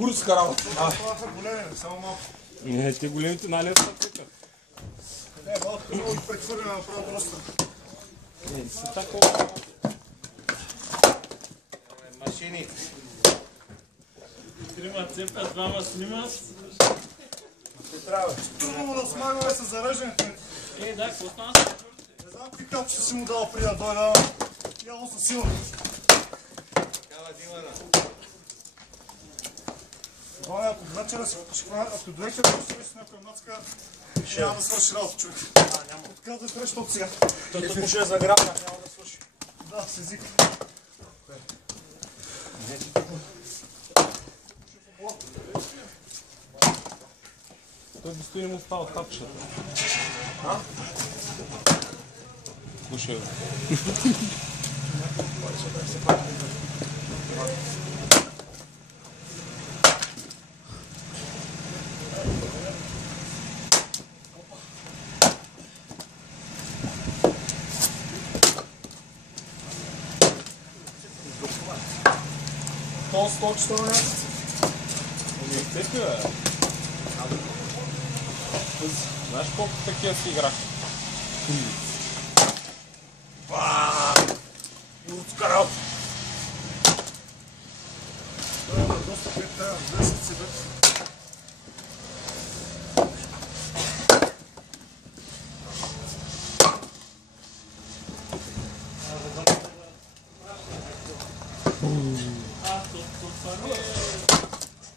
Бурска работа. Това са големи, само малко. Не, те големите нали са така. Малко много ги прехвърляме направо просто. Не са такова. Машини. Трима цепят, двама снимат. Трябва. Трудно да смагаме с зареждането. Да, какво стана? Не знам ти как ще си му дал при да дойда. Явно със сигурност. Ваня, ако до вечера си свърши някоя мацка, няма да свърши работа, човек. Отказвай срещу от сега. Тото ще е заграбна, няма да свърши. Да, с език. Той би стои не му става тапчета. Слушай. То скочи това нещо. Не цепи, бе. Знаеш колко такива си играх? Юрцка работа. Това е доста петта, 10 си бе.